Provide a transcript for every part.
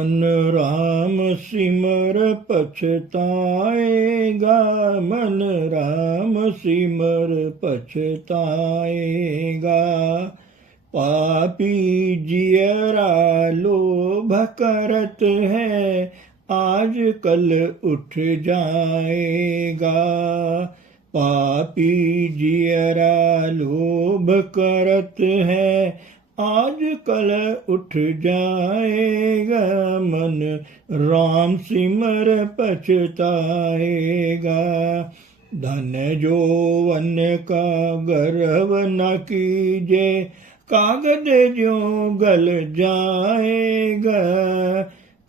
मन राम सिमर पछताएगा, मन राम सिमर पछताएगा। पापी जियरा लोभ करत है, आज कल उठ जाएगा। पापी जियरा लोभ करत है, आज कल उठ जाएगा। मन राम सिमर पछताएगा। धन जौवन का गर्व न कीजे, कागज जो गल जाएगा।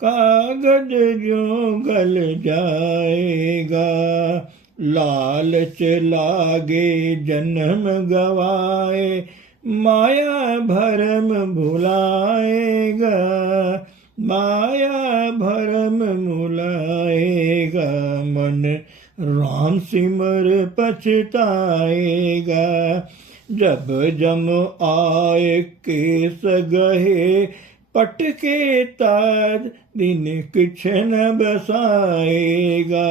कागज जो गल जाएगा। लालच लागे जन्म गवाए, माया भरम भुलाएगा। माया भरम भुलाएगा। मन राम सिमर पछताएगा। जब जम आए केस गहे, पटके ताज दिन किछ न बसाएगा।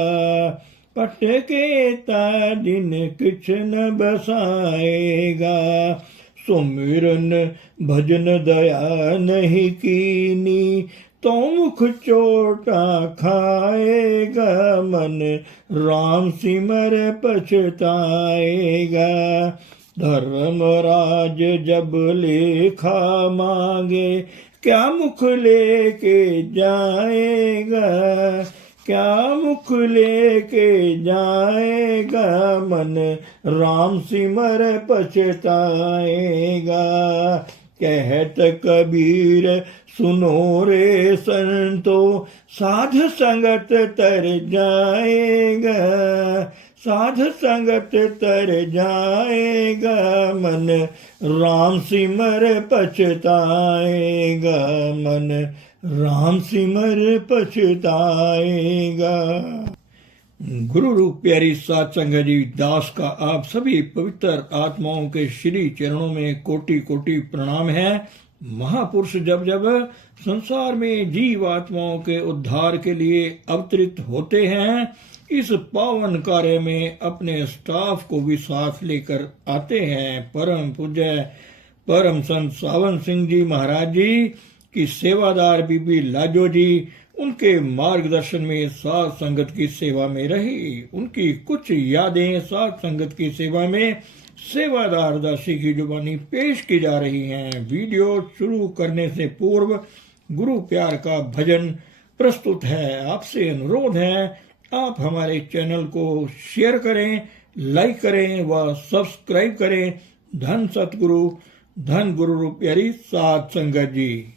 पटके ताज दिन किछ न बसाएगा। सुमिरन भजन दया नहीं कीनी, तो मुख चोटा खाएगा। मन राम सिमर पछताएगा। धर्मराज जब लेखा मांगे, क्या मुख लेके जाएगा। क्या मुख लेके जाएगा। मन राम सिमर पछताएगा। कहत कबीर सुनो रे संतो, साध संगत तर जाएगा। साध संगत तर जाएगा। मन राम सिमर पछताएगा। मन राम सिमर पछताएगा। गुरु रूप प्यारी सात संगत जी दास का आप सभी पवित्र आत्माओं के श्री चरणों में कोटि कोटि प्रणाम है। महापुरुष जब जब संसार में जीव आत्माओं के उद्धार के लिए अवतरित होते हैं, इस पावन कार्य में अपने स्टाफ को भी साथ लेकर आते हैं। परम पूज्य परम संत सावन सिंह जी महाराज जी की सेवादार बीबी लाजो जी, उनके मार्गदर्शन में सात संगत की सेवा में रही। उनकी कुछ यादें सात संगत की सेवा में सेवादार दासी की जुबानी पेश की जा रही हैं। वीडियो शुरू करने से पूर्व गुरु प्यार का भजन प्रस्तुत है। आपसे अनुरोध है, आप हमारे चैनल को शेयर करें, लाइक करें व सब्सक्राइब करें। धन सतगुरु, धन गुरु रूप प्यारी सात संगत जी।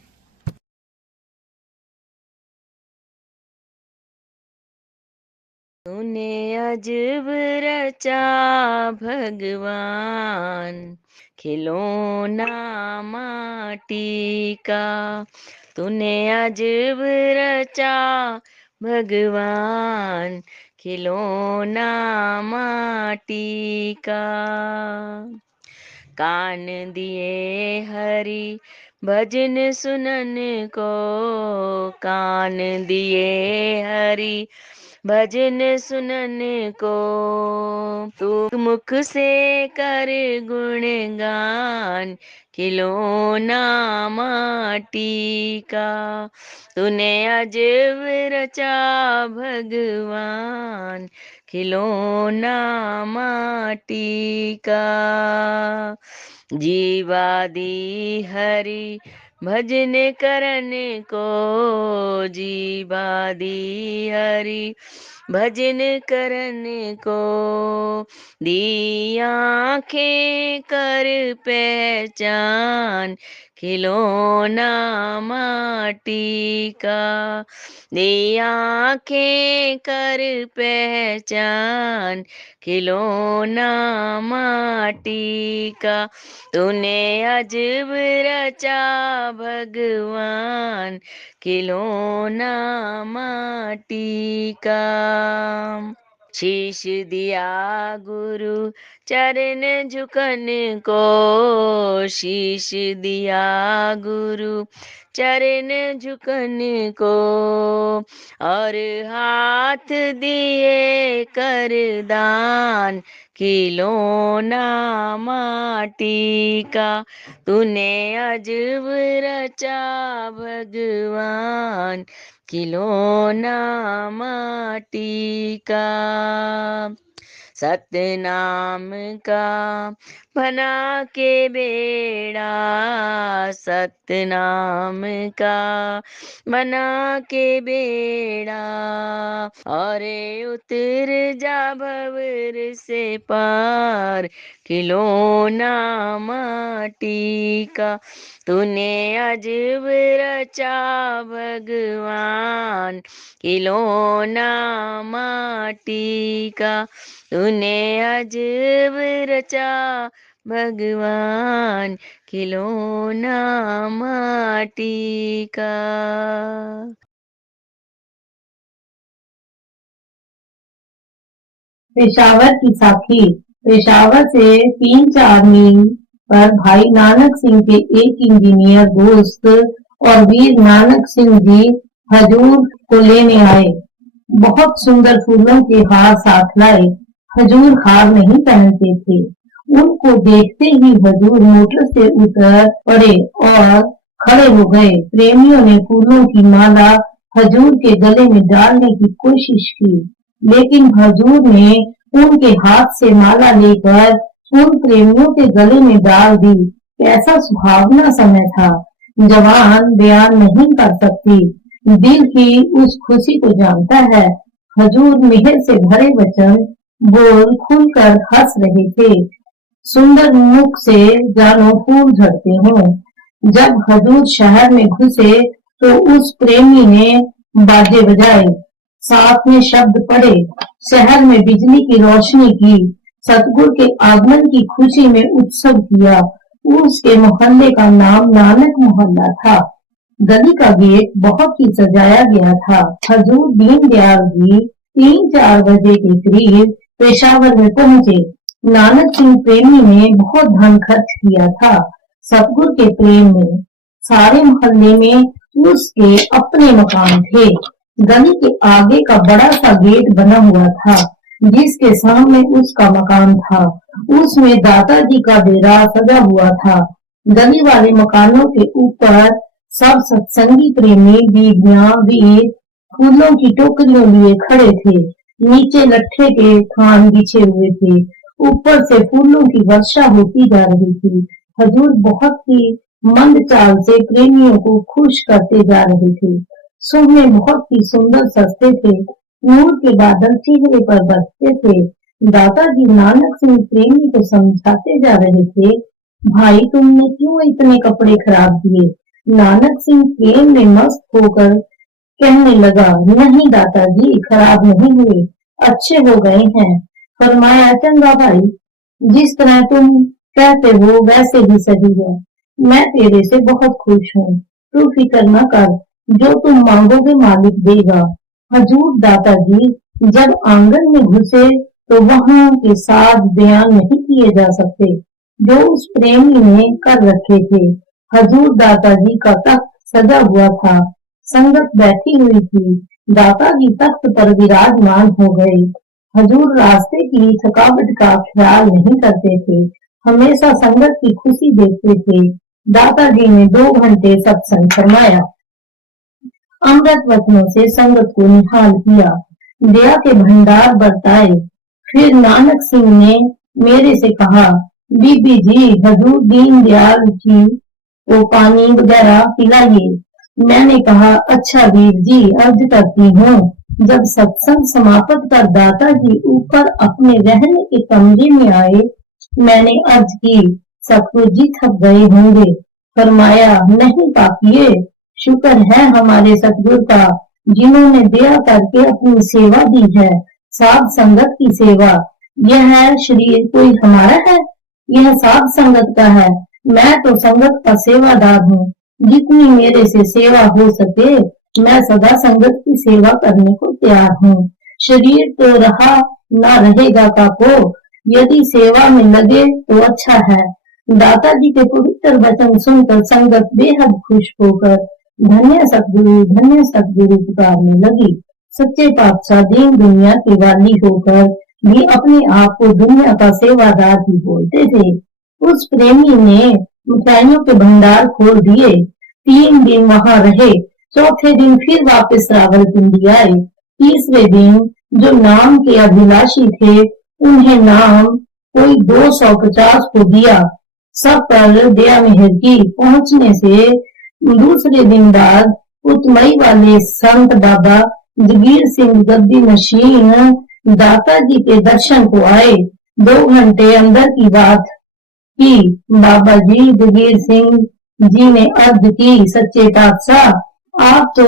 तूने अजब रचा भगवान, खिलौना माटी का। तूने अजब रचा भगवान, खिलौना माटी का। कान दिए हरि भजन सुनन को, कान दिए हरि भजन सुनन को। तू मुख से कर गुणगान, खिलौना माटी का। तूने अजब रचा भगवान, खिलौना माटी का। जीवादि हरि भजन करन को, जीवादि हरि भजन करन को। दी आँखें कर पहचान, खिलौना माटी का। दी आँखें कर पहचान, खिलौना माटी का। तूने अजब रचा भगवान, खिलौना माटी का। शीश दिया गुरु चरण झुकन को, शीश दिया गुरु चरण झुकन को, और हाथ दिए कर दान खिलौना माटी का। तूने अजब रचा भगवान खिलौना माटी का। सतनाम का बना के बेड़ा, सतनाम का बना के बेड़ा, और उतर जा भंवर से पार खिलौना माटी का। तूने अजब रचा भगवान खिलौना माटी का। तूने अजब रचा भगवान खिलौना माटी का। पेशावर की साखी। पेशावर से 3-4 मील पर भाई नानक सिंह के एक इंजीनियर दोस्त और वीर नानक सिंह जी हजूर को लेने आए। बहुत सुंदर फूलों के हार साथ लाए। हजूर हार नहीं पहनते थे। उनको देखते ही हजूर मोटर से उतर पड़े और खड़े हो गए। प्रेमियों ने फूलों की माला हजूर के गले में डालने की कोशिश की, लेकिन हजूर ने उनके हाथ से माला लेकर उन प्रेमियों के गले में डाल दी। कैसा सुहावना समय था, जवान बयान नहीं कर सकती। दिल ही उस खुशी को जानता है। हजूर मेहर से भरे वचन बोल खुलकर हंस रहे थे। सुंदर मुख से जानो फूल झड़ते हों। जब हजूर शहर में घुसे तो उस प्रेमी ने बाजे बजाए, साथ में शब्द पढ़े, शहर में बिजली की रोशनी की, सतगुरु के आगमन की खुशी में उत्सव किया। उसके मोहल्ले का नाम नानक मोहल्ला था। गली का गेट बहुत ही सजाया गया था। हजूर दीनदयाल जी 3-4 बजे के करीब पेशावर में पहुंचे। नानक सिंह प्रेमी ने बहुत धन खर्च किया था सतगुरु के प्रेम में। सारे मोहल्ले में उसके अपने मकान थे। गली के आगे का बड़ा सा गेट बना हुआ था, जिसके सामने उसका मकान था। उसमें दादाजी का डेरा सजा हुआ था। गली वाले मकानों के ऊपर सब सत्संगी प्रेमी बीबियां वीर फूलों की टोकरियों लिए खड़े थे। नीचे लट्ठे के थान बिछे हुए थे। ऊपर से फूलों की वर्षा होती जा रही थी। हजूर बहुत ही मंद चाल से प्रेमियों को खुश करते जा रहे थे। सुनने बहुत ही सुंदर सजते थे। नूर के बादल चेहरे पर बरसते थे। दादाजी नानक सिंह प्रेमी को समझाते जा रहे थे, भाई तुमने क्यों इतने कपड़े खराब किए? नानक सिंह प्रेम में मस्त होकर कहने लगा, नहीं दादाजी, खराब नहीं हुए, अच्छे हो गए हैं। फरमाया, चंगा भाई, जिस तरह तुम कहते हो वैसे ही सही है। मैं तेरे से बहुत खुश हूँ। तू फिक्र न कर, जो तुम मांगोगे मालिक देगा। हजूर दादाजी जब आंगन में घुसे तो वहां के साथ बयान नहीं किए जा सकते जो उस प्रेमी ने कर रखे थे। हजूर दादाजी का तख्त सजा हुआ था। संगत बैठी हुई थी। दादाजी तख्त पर विराजमान हो गए। हजूर रास्ते की थकावट का ख्याल नहीं करते थे, हमेशा संगत की खुशी देखते थे। दादाजी ने 2 घंटे सत्संग फरमाया। अमृत वचनों से संगत को निहाल किया, दया के भंडार बरताए। फिर नानक सिंह ने मेरे से कहा, बीबी जी, हजूर दीनदयाल जी को पानी वगैरह पिलाइए। मैंने कहा, अच्छा वीर जी, अर्ज करती हूँ। जब सत्संग समाप्त कर दादाजी ऊपर अपने रहने के कमरे में आए, मैंने अर्ज की, सतगुरु जी थक गए होंगे। फरमाया, नहीं पापिये, शुक्र है हमारे सतगुरु का, जिन्होंने दया करके अपनी सेवा दी है, साध संगत की सेवा। यह शरीर कोई हमारा है? यह साध संगत का है। मैं तो संगत का सेवादार हूँ। जितनी मेरे से सेवा हो सके मैं सदा संगत की सेवा करने को तैयार हूँ। शरीर तो रहा ना रहेगा काको। यदि सेवा में लगे तो अच्छा है। दादाजी के पवित्र वचन सुनकर संगत बेहद खुश होकर धन्य सतगुरु पुकारने लगी। सच्चे पातशाह दीन दुनिया के वाली होकर भी अपने आप को दुनिया का सेवादार ही बोलते थे। उस प्रेमी ने मिठाइयों के भंडार खोल दिए। 3 दिन वहां रहे। चौथे दिन फिर वापस रावलपिंडी आए। तीसरे दिन जो नाम के अभिलाषी थे उन्हें नाम कोई 250 को दिया। सब पर दया मेहर की। पहुंचने से दूसरे दिन बाद उतमई वाले संत बाबा जगीर सिंह गद्दी नशीन दाताजी के दर्शन को आए। 2 घंटे अंदर की बात की। बाबा जी जगीर सिंह जी ने अर्ज की, सच्चे पातशाह आप तो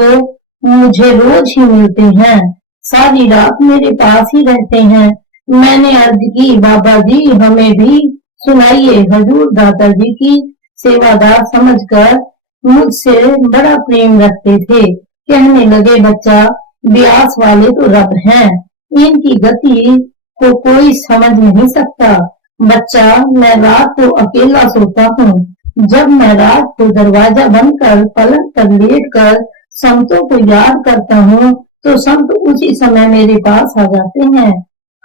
मुझे रोज ही मिलते हैं, सारी रात मेरे पास ही रहते हैं। मैंने अर्ज की, बाबा जी हमें भी सुनाइए। हजूर दादाजी की सेवादार समझकर मुझसे बड़ा प्रेम रखते थे। कहने लगे, बच्चा ब्यास वाले तो रब हैं, इनकी गति को कोई समझ नहीं सकता। बच्चा मैं रात को अकेला सोता हूँ। जब मैं रात को दरवाजा बंद कर पलंग पर लेट कर संतों को याद करता हूँ तो संत उसी समय मेरे पास आ जाते हैं।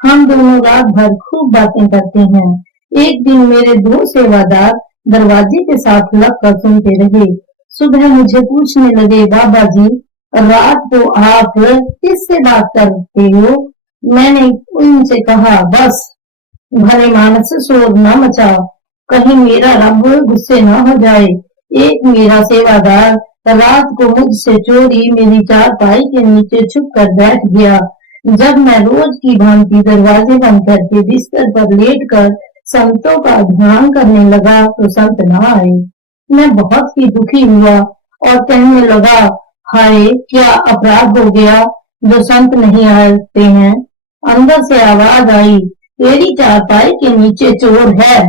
हम दोनों रात भर खूब बातें करते हैं। एक दिन मेरे 2 सेवादार दरवाजे के साथ लग कर सुनते रहे। सुबह मुझे पूछने लगे, बाबा जी रात को आप किससे बात करते हो? मैंने उनसे कहा, बस भले मानस से शोर न मचाओ, कहीं मेरा रब गुस्से न हो जाए। एक मेरा सेवादार रात को मुझसे चोरी मेरी चारपाई के नीचे छुप कर बैठ गया। जब मैं रोज की भांति दरवाजे बंद करके बिस्तर पर लेटकर संतों का ध्यान करने लगा तो संत न आए। मैं बहुत ही दुखी हुआ और कहने लगा, हाय क्या अपराध हो गया जो संत नहीं आते हैं। अंदर से आवाज आई, तेरी चारपाई के नीचे चोर है,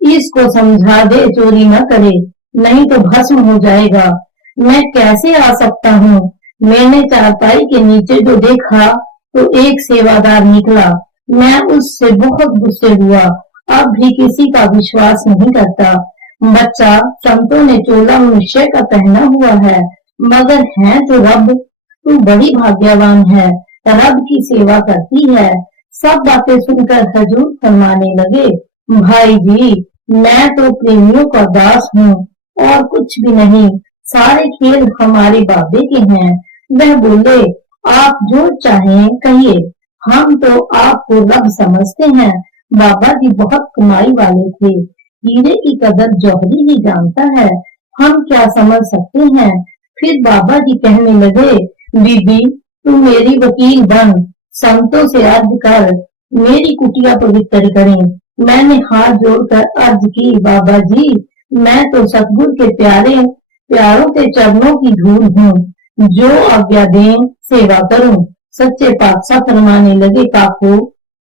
इसको समझा दे चोरी न करे, नहीं तो भस्म हो जाएगा। मैं कैसे आ सकता हूँ? मैंने चारपाई के नीचे जो देखा तो एक सेवादार निकला। मैं उससे बहुत गुस्से हुआ। अब भी किसी का विश्वास नहीं करता। बच्चा संतों ने चोला मनुष्य का पहना हुआ है, मगर है तो रब। तू बड़ी भाग्यवान है, रब की सेवा करती है। सब बातें सुनकर हजूर फरमाने लगे, भाई जी मैं तो प्रेमियों का दास हूँ और कुछ भी नहीं। सारे खेल हमारे बाबे के हैं। वह बोले, आप जो चाहें कहिए, हम तो आपको रब समझते हैं। बाबा जी बहुत कमाई वाले थे। हीरे की कदर जौहरी ही जानता है। हम क्या समझ सकते हैं। फिर बाबा जी कहने लगे, बीबी तू मेरी वकील बन, संतों से अर्ज कर मेरी कुटिया पवित्र करें। मैंने हाथ जोड़कर अर्ज की, बाबा जी मैं तो सतगुरु के प्यारों के चरणों की धूल हूँ, जो आज्ञा दें सेवा करूं। सच्चे पातशाह फरमाने लगे, काको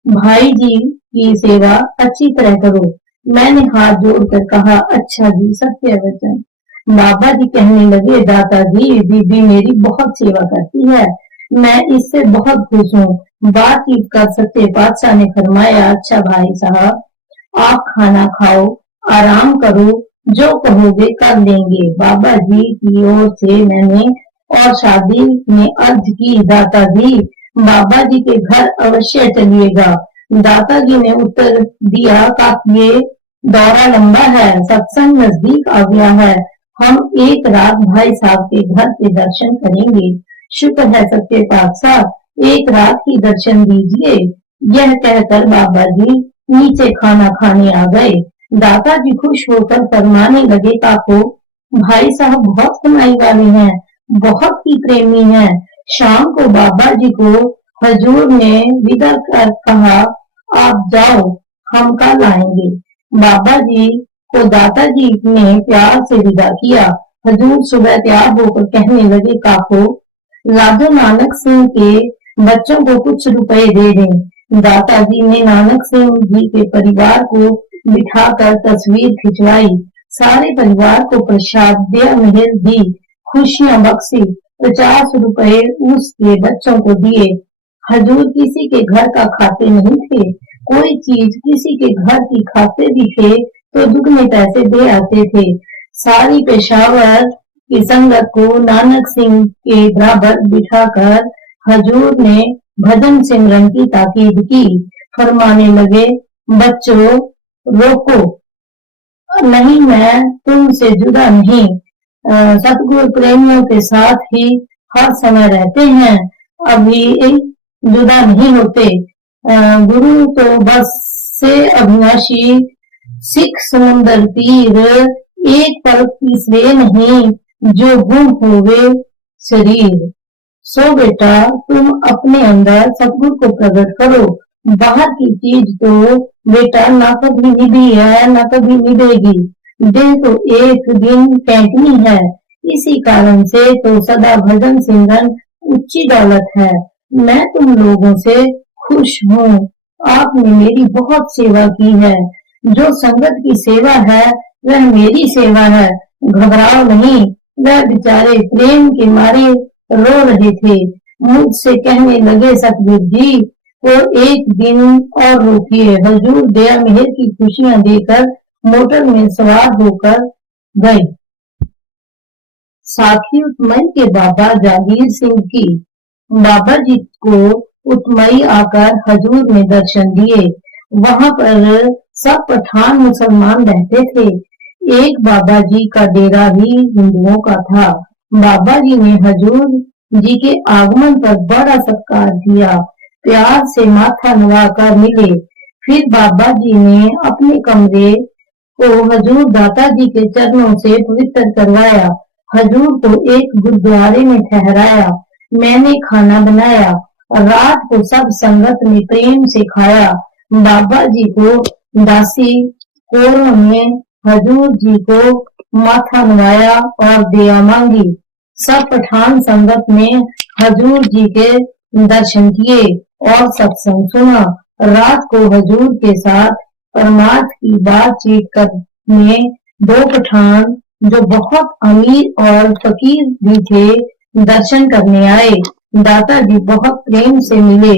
भाई जी की सेवा अच्छी तरह करो। मैंने हाथ जोड़कर कहा, अच्छा जी सत्य वचन। बाबा जी कहने लगे, दाता जी बीबी मेरी बहुत सेवा करती है, मैं इससे बहुत खुश हूँ। बातचीत कर सच्चे पातशाह ने फरमाया, अच्छा भाई साहब आप खाना खाओ, आराम करो, जो कहोगे कर लेंगे। बाबा जी की ओर से मैंने और शादी में अर्ज की, दाता जी बाबा जी के घर अवश्य चलिएगा। दाताजी ने उत्तर दिया, काकी ये दौरा लंबा है, सत्संग नजदीक आ गया है, हम एक रात भाई साहब के घर के दर्शन करेंगे। शुक्र है सच्चे पातशाह, एक रात की दर्शन दीजिए। यह कहकर बाबा जी नीचे खाना खाने आ गए। दादाजी खुश होकर फरमाने लगे, काको भाई साहब बहुत कमाई वाले हैं, बहुत ही प्रेमी हैं। शाम को बाबा जी को हजूर ने विदा कर कहा, आप जाओ हम कल आएंगे। बाबा जी को दादाजी ने प्यार से विदा किया। हजूर सुबह तैयार होकर कहने लगे, काको राधो नानक सिंह के बच्चों को कुछ रुपए दे दें। दादाजी ने नानक सिंह जी के परिवार को बिठाकर तस्वीर खिंचवाई, सारे परिवार को प्रसाद दिया, मेहर दी, खुशियां बख्शी, 50 रुपए उसके बच्चों को दिए। हजूर किसी के घर का खाते नहीं थे। कोई चीज किसी के घर की खाते भी थे तो दुगने पैसे दे आते थे। सारी पेशावर की संगत को नानक सिंह के बराबर बिठाकर हजूर ने भजन सिमरन की ताकीद की। फरमाने लगे, बच्चों रोको, नहीं मैं तुमसे जुदा नहीं। सतगुरु प्रेमियों के साथ ही हर समय रहते हैं, अभी जुदा नहीं होते। गुरु तो बस से अविनाशी सिख समुंदर तीर, एक पल की से नहीं जो गुम होवे शरीर। सो बेटा तुम अपने अंदर सतगुरु को प्रकट करो। बाहर की चीज तो बेटा ना कभी निभी है ना कभी निभेगी। देह तो एक दिन फेंकनी है। इसी कारण से तो सदा भजन सिमरन ऊंची दौलत है। मैं तुम लोगों से खुश हूँ। आपने मेरी बहुत सेवा की है। जो संगत की सेवा है वह मेरी सेवा है। घबराओ नहीं। वह बेचारे प्रेम के मारे रो रहे थे। मुझसे कहने लगे, सतगुरु जी को एक दिन और रोकिए। हजूर दया मेहर की खुशियां देकर मोटर में सवार होकर गए। साखी उतमई के बाबा जागीर सिंह की। बाबा जी को उतमई आकर हजूर ने दर्शन दिए। वहां पर सब पठान मुसलमान रहते थे। एक बाबा जी का डेरा ही हिंदुओं का था। बाबा जी ने हजूर जी के आगमन पर बड़ा सत्कार किया। प्यार से माथा नवाकर मिले। फिर बाबा जी ने अपने कमरे को हजूर दाता जी के चरणों से पवित्र करवाया। हजूर को एक गुरुद्वारे में ठहराया। मैंने खाना बनाया। रात को सब संगत ने प्रेम से खाया। बाबा जी को दासी कोरों ने हजूर जी को माथा नवाया और दया मांगी। सब पठान संगत ने हजूर जी के दर्शन किए और सत्संग सुना। रात को हजूर के साथ परमार्थ की बातचीत करने दो पठान जो बहुत अमीर और फकीर भी थे दर्शन करने आए। दाता जी बहुत प्रेम से मिले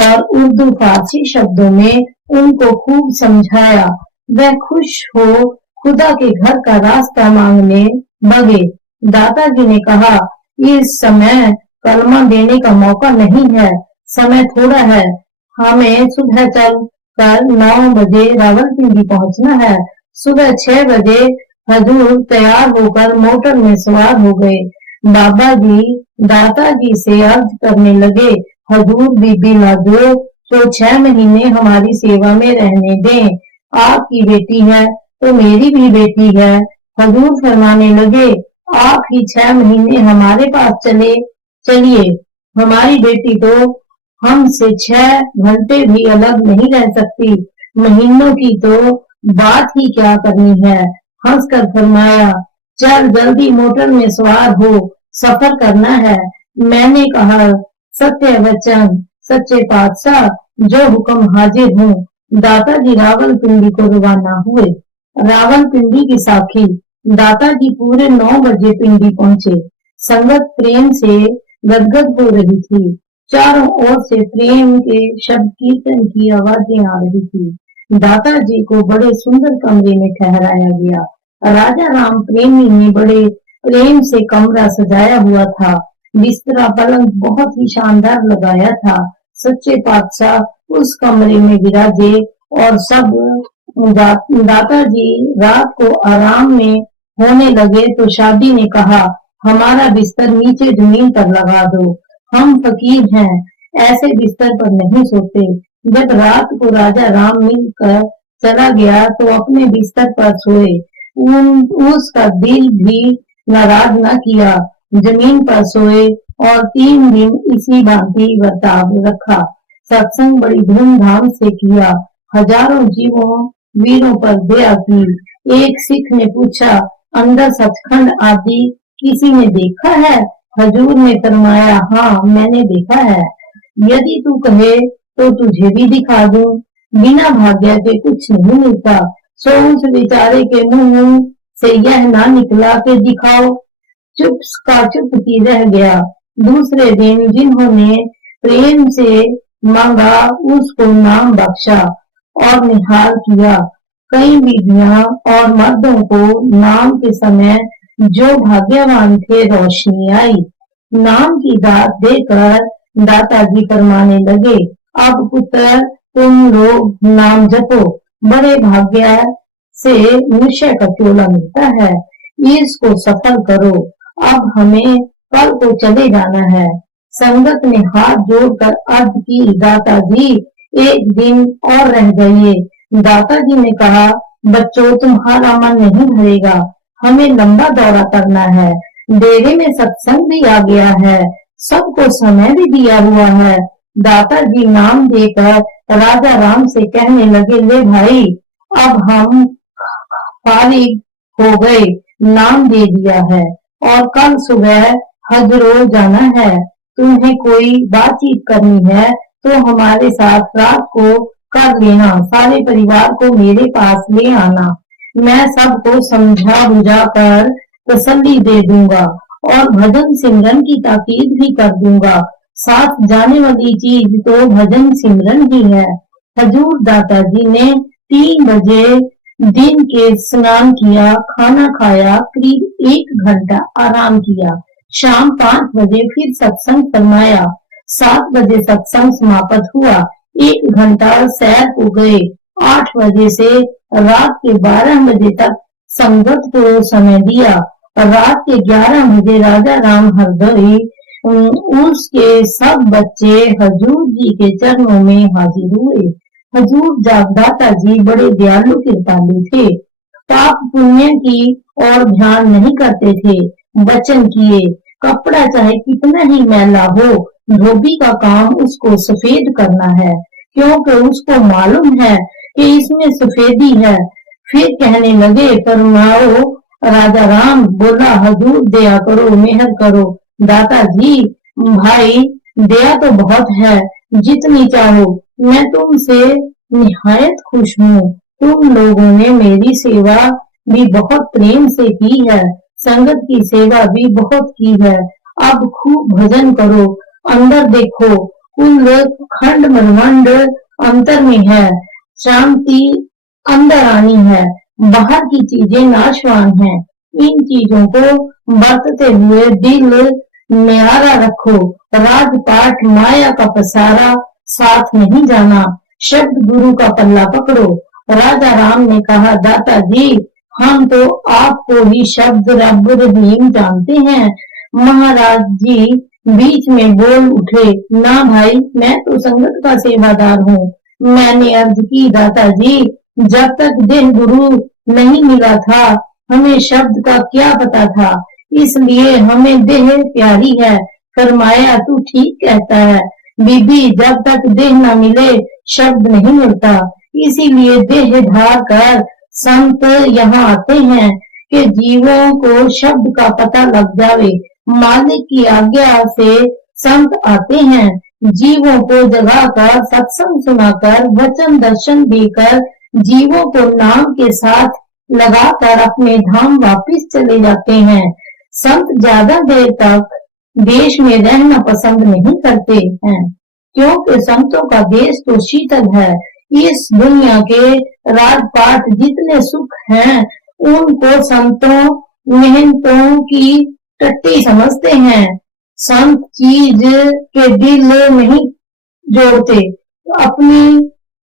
और उर्दू फारसी शब्दों में उनको खूब समझाया। वह खुश हो खुदा के घर का रास्ता मांगने लगे। दाता जी ने कहा, इस समय कलमा देने का मौका नहीं है, समय थोड़ा है। हमें सुबह चल कर 9 बजे रावलपिंडी पहुंचना है। सुबह 6 बजे हजूर तैयार होकर मोटर में सवार हो गए। बाबा जी दाता जी से अर्ज करने लगे, हजूर बीबी लादो तो 6 महीने हमारी सेवा में रहने दें। आपकी बेटी है तो मेरी भी बेटी है। हजूर फरमाने लगे, आप ही 6 महीने हमारे पास चलिए। हमारी बेटी तो हमसे 6 घंटे भी अलग नहीं रह सकती। महीनों की तो बात ही क्या करनी है। हंसकर फरमाया, चल जल्दी मोटर में सवार हो, सफर करना है। मैंने कहा, सत्य वचन सच्चे पातशाह, जो हुक्म हाजिर हूँ। दाता जी रावलपिंडी को रवाना हुए। रावलपिंडी की साखी। दाता जी पूरे 9 बजे पिंडी पहुंचे। संगत प्रेम से गदगद हो रही थी। चारों ओर से प्रेम के शब्द कीर्तन की आवाजें आ रही थी। दाता जी को बड़े सुंदर कमरे में ठहराया गया। राजा राम प्रेमी ने बड़े प्रेम से कमरा सजाया हुआ था। बिस्तरा पलंग बहुत ही शानदार लगाया था। सच्चे पातशाह उस कमरे में विराजे और सब दाता जी रात को आराम में होने लगे तो शादी ने कहा, हमारा बिस्तर नीचे जमीन पर लगा दो। हम फकीर हैं, ऐसे बिस्तर पर नहीं सोते। जब रात को राजा राम मिलकर चला गया तो अपने बिस्तर पर सोए। उसका दिल भी नाराज न किया। जमीन पर सोए और 3 दिन इसी भांति बर्ताव रखा। सत्संग बड़ी धूमधाम से किया। हजारों जीवों वीरों पर दया की। एक सिख ने पूछा, अंदर सचखंड आदि किसी ने देखा है? हजूर ने फरमाया, हाँ मैंने देखा है। यदि तू कहे तो तुझे भी दिखा दूं। बिना भाग्य के कुछ नहीं मिलता। सो उस बेचारे के मुंह से यह ना निकला कि दिखाओ। चुप का चुप की रह गया। दूसरे दिन जिन्होंने प्रेम से मांगा, उसको नाम बख्शा और निहाल किया। कई बीवियां और मर्दों को नाम के समय जो भाग्यवान थे रोशनी आई। नाम की दात देकर दाताजी फरमाने लगे, अब पुत्र तुम लोग नाम जपो, बड़े भाग्य से निश्चय का चोला मिलता है, इसको सफल करो। अब हमें कल को चले जाना है। संगत ने हाथ जोड़कर अर्ज की, दाताजी एक दिन और रह जाइए। दाताजी ने कहा, बच्चों तुम्हारा मन नहीं भरेगा, हमें लंबा दौरा करना है। डेरे में सत्संग भी आ गया है, सबको समय भी दिया हुआ है। दाताजी नाम देकर राजा राम से कहने लगे, ले भाई अब हम फारिग हो गए, नाम दे दिया है और कल सुबह हजरो जाना है। तुम्हें कोई बातचीत करनी है तो हमारे साथ रात को कर लेना, सारे परिवार को मेरे पास ले आना, मैं सबको समझा बुझा कर तसल्ली दे दूंगा और भजन सिमरन की ताकीद भी कर दूंगा। साथ जाने वाली चीज तो भजन सिमरन ही है। हजूर दाताजी ने 3 बजे दिन के स्नान किया, खाना खाया, करीब 1 घंटा आराम किया। शाम 5 बजे फिर सत्संग फरमाया। 7 बजे सत्संग समाप्त हुआ। 1 घंटा सैर को गए। 8 बजे से रात के 12 बजे तक संगत को समय दिया। रात के 11 बजे राजा राम हरदोई उसके सब बच्चे हजूर जी के चरणों में हाजिर हुए। हजूर दाता जी बड़े दयालु कृपालु थे, पाप पुण्य की और ध्यान नहीं करते थे। वचन किए, कपड़ा चाहे कितना ही मैला हो, धोबी का काम उसको सफेद करना है, क्योंकि उसको मालूम है कि इसमें सफेदी है। फिर कहने लगे, फरमाओ राजा राम। बोला, हजूर दया करो, मेहर करो। दाता जी, भाई दया तो बहुत है, जितनी चाहो। मैं तुमसे निहायत खुश हूँ। तुम लोगों ने मेरी सेवा भी बहुत प्रेम से की है, संगत की सेवा भी बहुत की है। अब खूब भजन करो। अंदर देखो, कुल खंड मनमंड अंतर में है, शांति अंदर आनी है, बाहर की चीजें नाशवान हैं। इन चीजों को बरतते हुए दिल न्यारा रखो। राजपाट माया का पसारा साथ नहीं जाना, शब्द गुरु का पल्ला पकड़ो। राजा राम ने कहा, दाताजी हम तो आपको ही शब्द रब रहीम जानते हैं। महाराज जी बीच में बोल उठे, ना भाई, मैं तो संगत का सेवादार हूँ। मैंने अर्ज की, दाताजी जब तक देह गुरु नहीं मिला था हमें शब्द का क्या पता था, इसलिए हमें देह प्यारी है। फरमाया, तू ठीक कहता है बीबी, जब तक देह न मिले शब्द नहीं मिलता, इसीलिए देह धार कर संत यहाँ आते हैं कि जीवों को शब्द का पता लग जावे। मालिक की आज्ञा से संत आते हैं, जीवों को जगाकर सत्संग सुनाकर वचन दर्शन देकर जीवों को नाम के साथ लगाकर अपने धाम वापिस चले जाते हैं। संत ज्यादा देर तक देश में रहना पसंद नहीं करते हैं, क्योंकि संतों का देश तो शीतल है। इस दुनिया के राजपाट जितने सुख हैं, उनको संतों मेहनतों की टट्टी समझते हैं। संत चीज के दिल नहीं जोड़ते, अपनी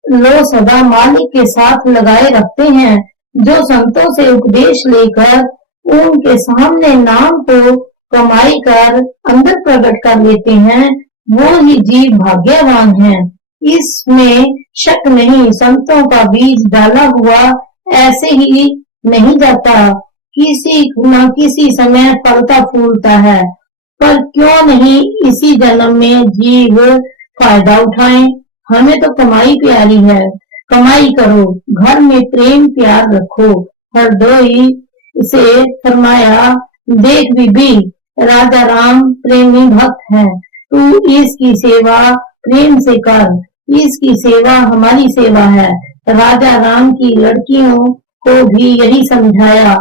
लो सदा मालिक के साथ लगाए रखते हैं। जो संतों से उपदेश लेकर उनके सामने नाम को कमाई कर अंदर प्रकट कर लेते हैं, वो ही जीव भाग्यवान है। इसमें शक नहीं, संतों का बीज डाला हुआ ऐसे ही नहीं जाता, किसी न किसी समय फलता फूलता है। पर क्यों नहीं इसी जन्म में जीव फायदा उठाएं। हमें तो कमाई प्यारी है, कमाई करो, घर में प्रेम प्यार रखो। हरदोई से फरमाया, देख बीबी, राजा राम प्रेमी भक्त है, तू इसकी सेवा प्रेम से कर, इसकी सेवा हमारी सेवा है। राजा राम की लड़कियों को भी यही समझाया,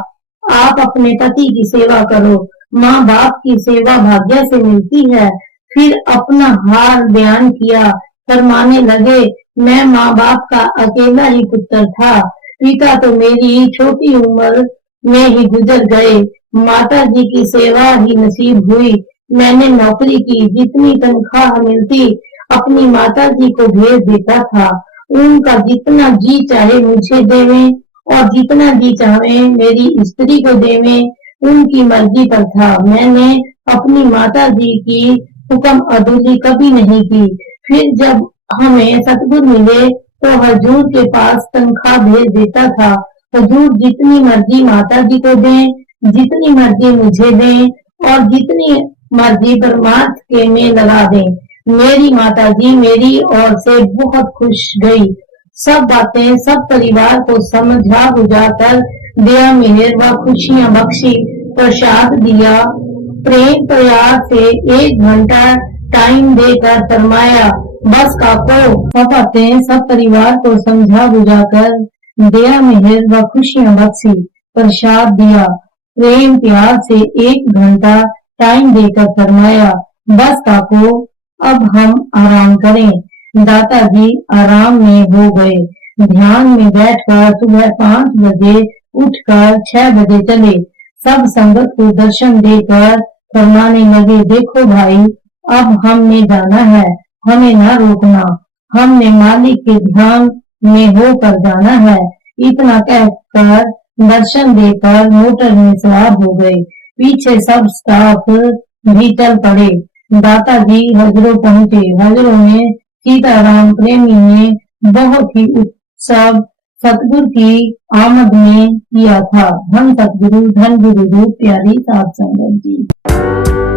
आप अपने पति की सेवा करो, माँ बाप की सेवा भाग्य से मिलती है, फिर अपना हाल बयान किया, फरमाने लगे, मैं माँ बाप का अकेला ही पुत्र था। पिता तो मेरी छोटी उम्र में ही गुजर गए। माता जी की सेवा ही नसीब हुई। मैंने नौकरी की, जितनी तनख्वाह मिलती अपनी माता जी को भेज देता था। उनका जितना जी चाहे मुझे देवे और जितना जी चाहे मेरी स्त्री को देवे, उनकी मर्जी पर था। मैंने अपनी माता जी की हुक्म अदुली कभी नहीं की। फिर जब हमें सतगुरु मिले तो हजूर के पास तनख्वाह भेज देता था। हजूर जितनी मर्जी माता जी को दें, जितनी मर्जी मुझे दें और जितनी मर्जी परमार्थ के में लगा दें। मेरी माता जी मेरी ओर से बहुत खुश गई। सब बातें सब परिवार को समझा बुझाकर दया मेहर व खुशियां बख्शी, प्रसाद दिया। प्रेम प्रयास से 1 घंटा टाइम देकर फरमाया, बस काको। सब बातें सब परिवार को समझा बुझाकर दया मेहर व खुशियां बख्शी, प्रसाद दिया। प्रेम प्यार से 1 घंटा टाइम देकर फरमाया, बस काको अब हम आराम करें। दादाजी आराम में हो गए। ध्यान में बैठकर सुबह 5 बजे उठकर 6 बजे चले। सब संगत को दर्शन देकर फरमाने लगे, देखो भाई अब हमने जाना है, हमें ना रोकना, हमने मालिक के ध्यान में होकर जाना है। इतना कहकर दर्शन देकर मोटर में सवार हो गए। पीछे सब स्टाफ भी चल पड़े। दादाजी हजरों पहुंचे। हजरों में सीताराम प्रेमी ने बहुत ही उत्सव सतगुरु की आमद में किया था। धन सतगुरु, धन गुरु रूप प्यारी साध संगत जी।